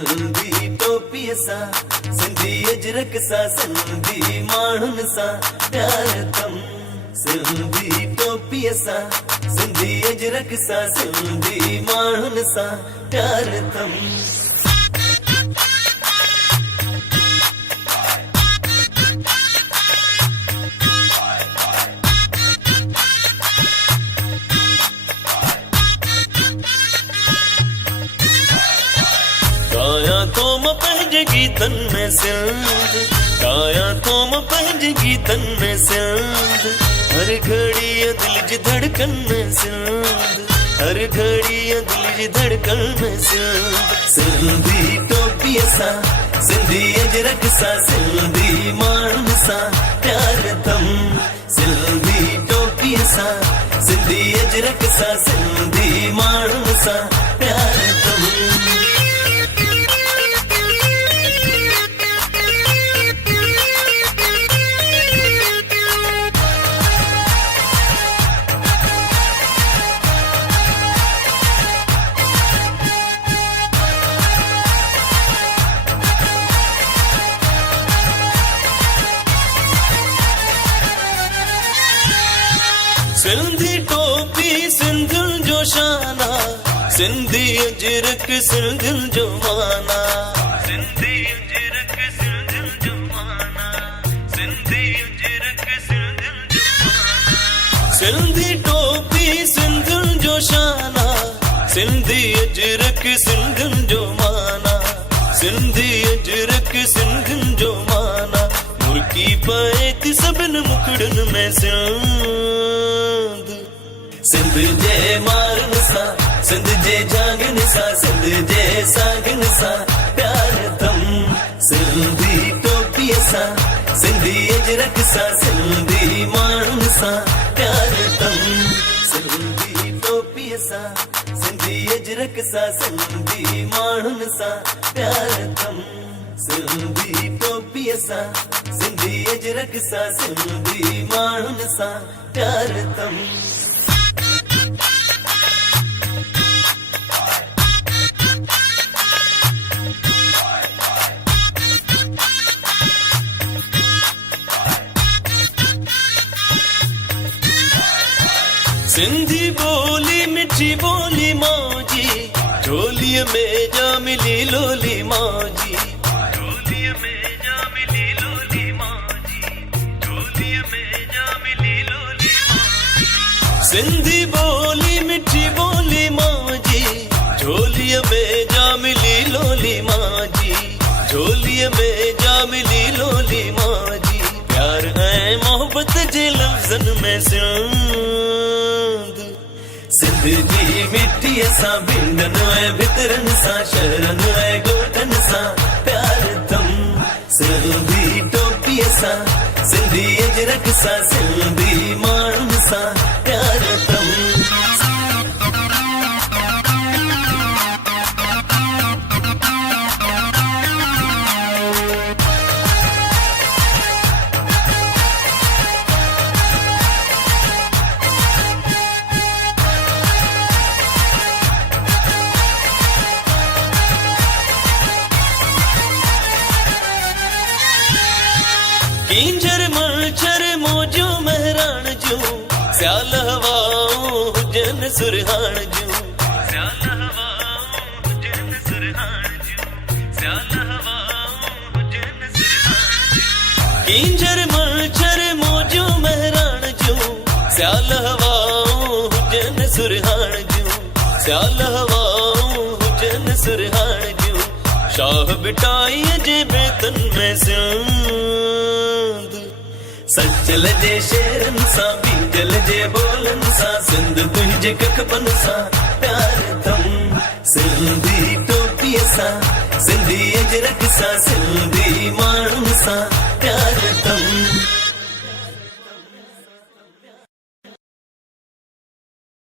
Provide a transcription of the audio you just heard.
सिंधी टोपीअ सां सिंधी अजरक सां सिंधी माण्हुनि सां प्यार अथम। सिंधी टोपीअ सां सिंधी अजरक सां सिंधी माण्हुनि सां प्यार अथम। गाया तो मां पंहिंजे गीतन में सिंध, गाया तो मां पंहिंजे गीतन में सिंध, हर घड़ी दिल जी धड़कन में सिंध, हर घड़ी दिल जी धड़कन में सिंध। सिंधी टोपीअ सां सिंधी अजरक सां सिंधी माण्हुनि सां प्यार अथम। सिंधी टोपीअ सां सिंधी अजरक सां सिंधी माण्हुनि सां प्यार अथम। सिंधी टोपी सिंधियुनि जो शाना, सिंधी अजरक सिंधियुनि जो माना, सिंधी अजरक सिंधियुनि जो माना, सिंधी अजरक सिंधियुनि जो माना। सिंधी टोपी सिंधियुनि जो शाना, सिंधी अजरक सिंधियुनि जो माना, सिंधी अजरक सिंधियुनि जो माना। मुर्की पए थी सभिनि मुखड़नि में सिंध जे मारन सां सिंध जे जागन सां सिंध जे सागन सां प्यार अथम। सिंधी टोपीअ सां सिंधी अजरक सां सिंधी माण्हुनि सां प्यार अथम। सिंधी टोपीअ सां सिंधी अजरक सां सिंधी माण्हुनि सां प्यार अथम। सिंधी टोपीअ सां सिंधी अजरक सां सिंधी माण्हुनि सां प्यार अथम। सिंधी बोली मिठी बोली मौजी, झोलीअ में जा मिली लोली मौजी, झोलीअ में जा मिली लोली मौजी, झोलीअ में जा मिली लोली मौजी। सिंधी बोली मिठी बोली मौजी, झोलीअ में जा मिली लोली मौजी, झोलीअ में जा मिली लोली मौजी। प्यार ऐं मोहब्बत जे लफ़्ज़नि में सिंध जी मिट्टीअ सां भिंडनि ऐं भितरनि सां शहरनि ऐं ॻोठनि सां प्यार अथम। सिंधी टोपीअ सां सिंधी अजरक सां सिंधी माण्हुनि सां प्यार अथम। कींजर मच्छर मौजो महराण जूं, स्याल हवाऊं हुजनि सुरहाण जूं, स्याल हवाऊं हुजनि सुरहाण जूं, स्याल हवाऊं हुजनि सुरहाण जूं। कींजर मच्छर मौजो महराण जूं, स्याल हवाऊं हुजनि सुरहाण जूं, स्याल हवाऊं हुजनि सुरहाण जूं। शाह बिटाईअ जे बेतन में सचल जे शेरनि सां बीजल जे बोलनि सां सिंध तुंहिंजे कखबनि सां प्यार अथम। सिंधी टोपीअ सां सिंधी अजरक सां सिंधी माण्हुनि सां प्यार अथम।